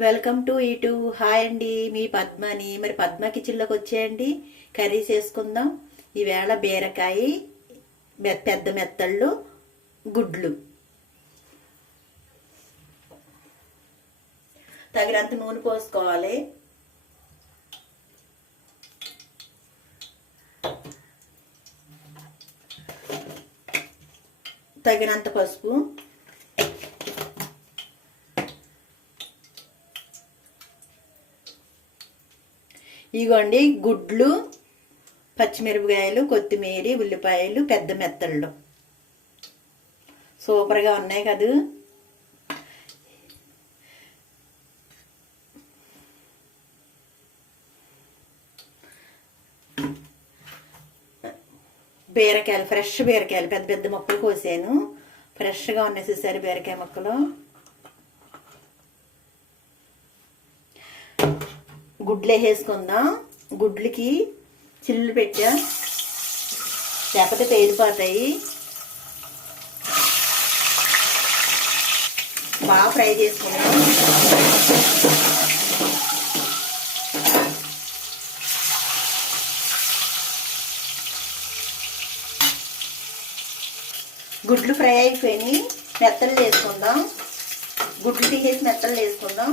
Welcome to ఇటు. Hi అండి మీ పద్మని. మరి పద్మ కిచెన్లోకి వచ్చేయండి. కర్రీస్ వేసుకుందాం. ఈవేళ బీరకాయ పెద్ద మెత్తళ్ళు గుడ్లు. తగినంత నూనె పోసుకోవాలి. తగినంత పసుపు. ఇగోండి గుడ్లు పచ్చిమిరపకాయలు కొత్తిమీర ఉల్లిపాయలు పెద్ద మెత్తళ్ళు. సూపర్గా ఉన్నాయి కదా? బీరకాయలు ఫ్రెష్ బీరకాయలు పెద్ద పెద్ద మొక్కలు కోసాను. ఫ్రెష్గా ఉన్నాయి చూసారు బీరకాయ మొక్కలు. గుడ్లు వేసేసుకుందాం గుడ్లకి చిల్లు పెట్టా. లేకపోతే పేలిపోతాయి బాగా ఫ్రై చేసుకుందాం. గుడ్లు ఫ్రై అయిపోయినాయి. మెత్తలు వేసుకుందాం గుడ్లు తీసేసి మెత్తలు వేసుకుందాం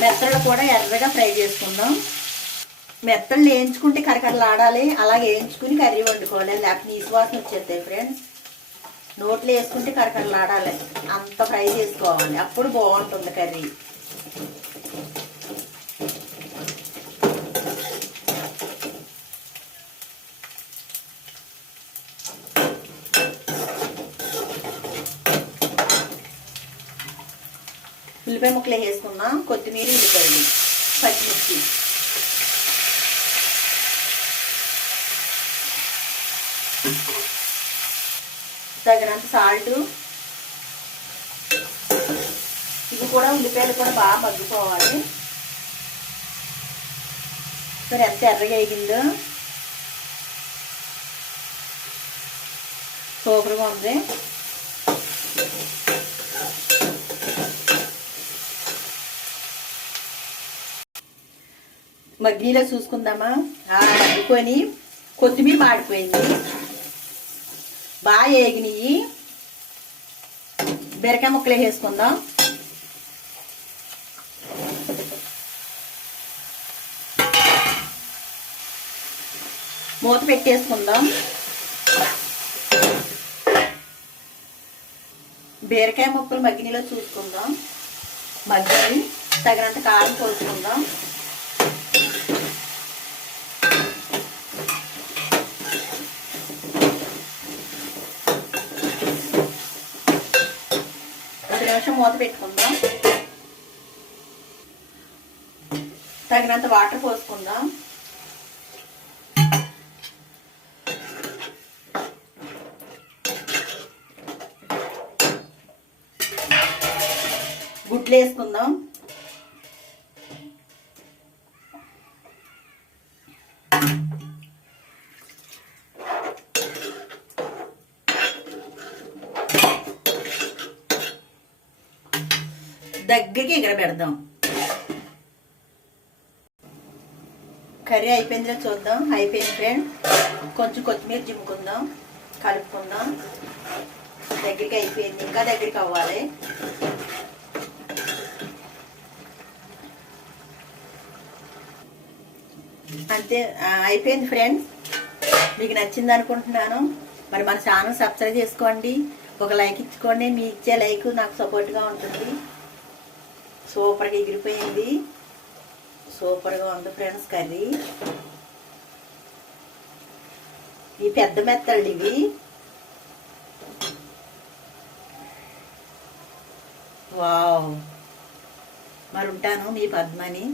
మెత్తలు కూడా ఎర్రగా ఫ్రై చేసుకుందాం. మెత్తలు వేయించుకుంటే కరకరలాడాలి. అలాగే వేయించుకుని కర్రీ వండుకోవాలి. లేకపోతే నీసు వాసన వచ్చేస్తాయి ఫ్రెండ్స్. నోట్లో వేసుకుంటే కరకరలాడాలి. అంత ఫ్రై చేసుకోవాలి. అప్పుడు బాగుంటుంది కర్రీ. ఉల్లిపాయ ముక్కలు వేసుకుందాం కొత్తిమీర ఉల్లిపాయలు పచ్చిమిర్చి. తగినంత సాల్ట్. ఇవి కూడా ఉల్లిపాయలు కూడా బాగా మగ్గిపోవాలి. మరి ఎంత ఎర్రగా వేగిందో. సూపర్గా ఉంది. మగ్గిలో చూసుకుందామా? ఆ, కొత్తిమీర మాడిపోయింది. బాగా ఏగినాయి బీరకాయ ముక్కలు వేసుకుందాం మూత పెట్టేసుకుందాం. బీరకాయ ముక్కలు మగ్గినీలో చూసుకుందాం. మగ్గిని తగినంత కారం పోసుకుందాం ఒక నిమిషం మూత పెట్టుకుందాం. తగినంత వాటర్ పోసుకుందాం. గుడ్లు వేసుకుందాం. దగ్గరికి ఇక్కడ పెడదాం. కర్రీ అయిపోయిందిలో చూద్దాం. అయిపోయింది ఫ్రెండ్ కొంచెం కొత్తిమీర జిమ్ముకుందాం కలుపుకుందాం. దగ్గరికి అయిపోయింది. ఇంకా దగ్గరికి అవ్వాలి. అంతే అయిపోయింది ఫ్రెండ్స్ మీకు నచ్చింది అనుకుంటున్నాను. మరి మన ఛానల్ సబ్స్క్రైబ్ చేసుకోండి. ఒక లైక్ ఇచ్చుకోండి. మీ ఇచ్చే లైక్ నాకు సపోర్ట్గా ఉంటుంది. సూపర్గా ఎగిరిపోయింది. సూపర్గా ఉంది ఫ్రెండ్స్ కర్రీ. ఈ పెద్ద మెత్తలు ఇవి. వావ్. మరి ఉంటాను మీ పద్మని.